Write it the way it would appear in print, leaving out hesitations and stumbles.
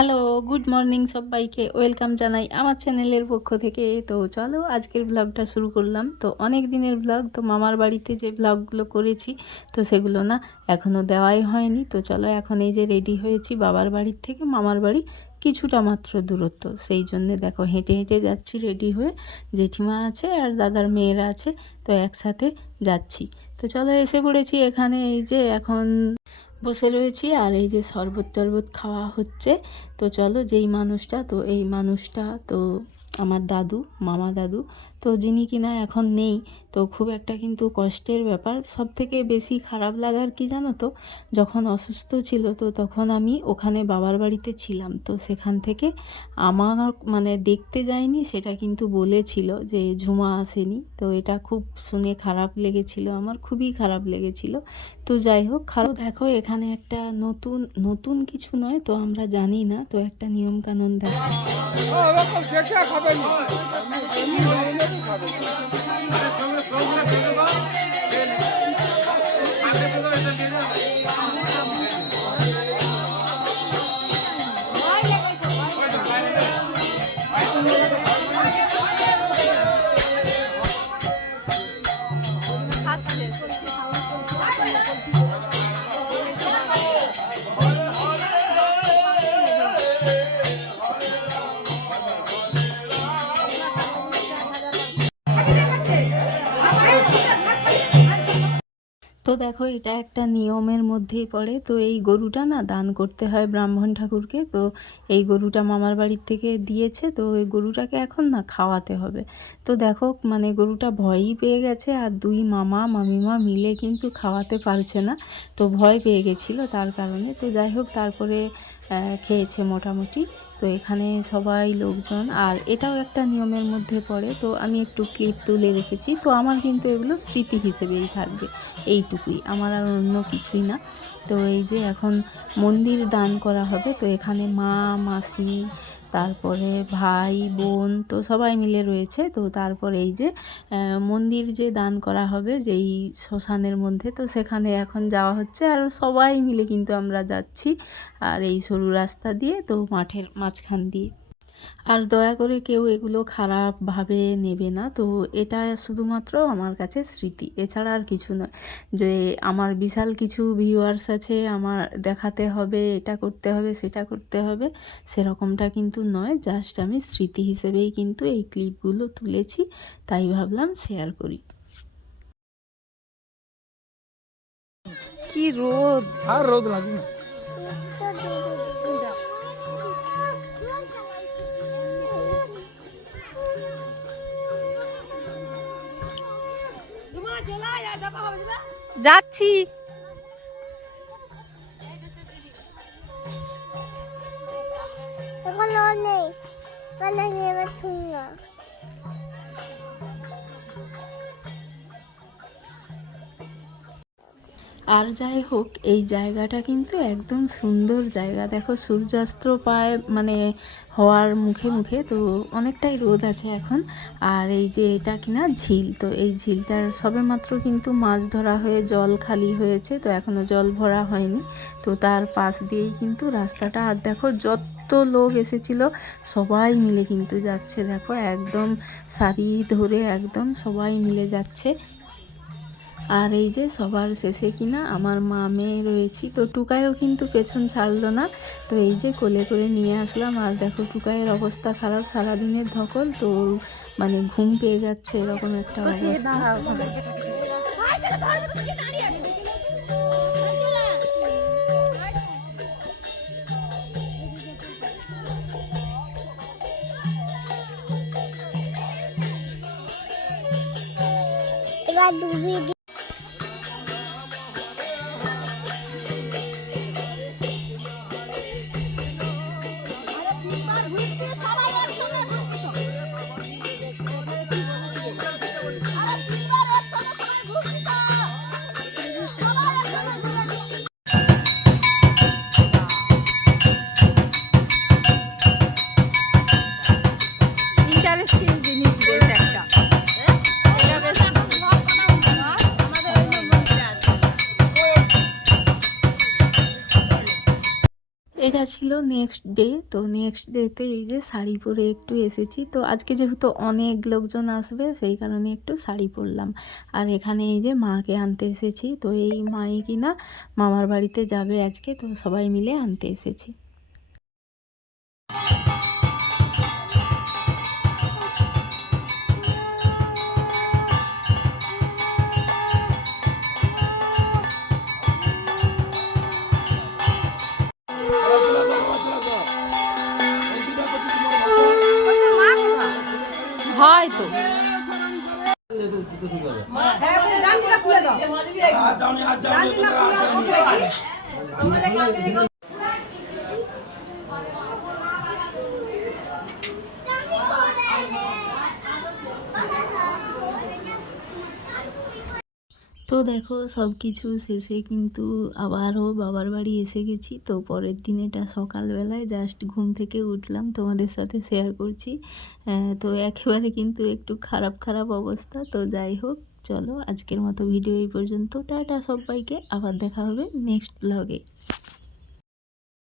Hello, good morning সবাইকে welcome জানাই আমার চ্যানেলের পক্ষ থেকে। তো চলো আজকের ব্লগটা শুরু করলাম। তো অনেক দিনের ব্লগ, তো মামার বাড়িতে যে ব্লগগুলো করেছি তো সেগুলো না এখনও দেওয়াই হয়নি। তো চলো এখন এই যে রেডি হয়েছি, বাবার বাড়ির থেকে মামার বাড়ি কিছুটা মাত্র দূরত্ব, সেই জন্যে দেখো হেঁটে হেঁটে যাচ্ছি রেডি হয়ে। জেঠিমা আছে আর দাদার মেয়েরা আছে, তো একসাথে যাচ্ছি। তো চলো এসে পড়েছি এখানে, এই যে এখন বসে রয়েছি আর এই যে শরবত টরবত খাওয়া হচ্ছে। তো চলো, যেই মানুষটা, তো এই মানুষটা তো আমার দাদু, মামা দাদু, তো যিনি কিনা এখন নেই। তো খুব একটা কিন্তু কষ্টের ব্যাপার। সব থেকে বেশি খারাপ লাগার কি জানো তো, যখন অসুস্থ ছিল তো তখন আমি ওখানে বাবার বাড়িতে ছিলাম। তো সেখান থেকে আমার মানে দেখতে যায়নি, সেটা কিন্তু বলেছিল যে ঝুমা আসেনি। তো এটা খুব শুনে খারাপ লেগেছিল, আমার খুবই খারাপ লেগেছিল। তো যাই হোক, খারাপ দেখো এখানে একটা নতুন নতুন কিছু নয়, তো আমরা জানি না, তো একটা নিয়ম কানুন দেখো। তো দেখো এটা একটা নিয়মের মধ্যেই পড়ে। তো এই গরুটা না দান করতে হয় ব্রাহ্মণ ঠাকুরকে। তো এই গরুটা মামার বাড়ির থেকে দিয়েছে, তো এই গরুটাকে এখন না খাওয়াতে হবে। তো দেখো মানে গরুটা ভয়ই পেয়ে গেছে, আর দুই মামা মামিমা মিলে কিন্তু খাওয়াতে পারছে না, তো ভয় পেয়ে গেছিলো তার কারণে। তো যাই হোক তারপরে খেয়েছে মোটামুটি। তো এখানে সবাই লোকজন, আর এটাও একটা নিয়মের মধ্যে পড়ে। তো আমি একটু ক্লিপ তুলে রেখেছি, তো আমার কিন্তু এগুলো স্মৃতি হিসেবেই থাকবে, এইটুকুই, আমার আর অন্য কিছুই না। তো এই যে এখন মন্দির দান করা হবে, তো এখানে মা, মাসি, তারপরে ভাই, বোন, তো সবাই মিলে রয়েছে। তো তারপরে এই যে মন্দির যে দান করা হবে যেই শ্মশানের মধ্যে, তো সেখানে এখন যাওয়া হচ্ছে, আর সবাই মিলে কিন্তু আমরা যাচ্ছি, আর এই সরু রাস্তা দিয়ে, তো মাঠের মাঝখান দিয়ে। আর দয়া করে কেউ এগুলো খারাপভাবে নেবে না। তো এটা শুধুমাত্র আমার কাছে স্মৃতি, এছাড়া আর কিছু নয় যে আমার বিশাল কিছু ভিউয়ার্স আছে, আমার দেখাতে হবে, এটা করতে হবে, সেটা করতে হবে, সেরকমটা কিন্তু নয়। জাস্ট আমি স্মৃতি হিসেবেই কিন্তু এই ক্লিপগুলো তুলেছি, তাই ভাবলাম শেয়ার করি। কি রোদ! আর রোদ লাগে না। যাচ্ছি। আর যাই হোক, এই জায়গাটা কিন্তু একদম সুন্দর জায়গা। দেখো সূর্যাস্ত প্রায় মানে হওয়ার মুখে মুখে, তো অনেকটাই রোদ আছে এখন। আর এই যে এটা কিনা ঝিল, তো এই ঝিলটার সবেমাত্র কিন্তু মাছ ধরা হয়ে জল খালি হয়েছে, তো এখনও জল ভরা হয়নি। তো তার পাশ দিয়েই কিন্তু রাস্তাটা, আর দেখো যত লোক এসেছিল সবাই মিলে কিন্তু যাচ্ছে, দেখো একদম সারি ধরে একদম সবাই মিলে যাচ্ছে। আর এই যে সবার শেষে কিনা আমার মা মেয়ে রয়েছি, তো টুকাইও কিন্তু পেছন ছাড়লো না। তো এই যে কোলে করে নিয়ে আসলাম, আর দেখো টুকাইয়ের অবস্থা খারাপ, সারাদিনের ধকল, তো মানে ঘুম পেয়ে যাচ্ছে, এরকম একটা অবস্থা। এবার ইন্টারেস্টিং জিনিস বেশ একটা, এটা বেশ ছিল নেক্সট ডে, তো নেক্সট ডেতে এই যে শাড়ি পরে একটু এসেছি। তো আজকে যেহেতু অনেক লোকজন আসবে সেই কারণে একটু শাড়ি পরলাম। আর এখানে এই যে মাকে আনতে এসেছি, তো এই মাই কিনা মামার বাড়িতে যাবে আজকে, তো সবাই মিলে আনতে এসেছি। হয়তো তো দেখো সব কিছু শেষে কিন্তু আবারও বাবার বাড়ি এসে গেছি। তো পরের দিন এটা সকালবেলায় জাস্ট ঘুম থেকে উঠলাম, তোমাদের সাথে শেয়ার করছি। তো একেবারে কিন্তু একটু খারাপ খারাপ অবস্থা। তো যাই হোক, চলো আজকের মতো ভিডিও এই পর্যন্ত। টাটা সবাইকে, আবার দেখা হবে নেক্সট ব্লগে।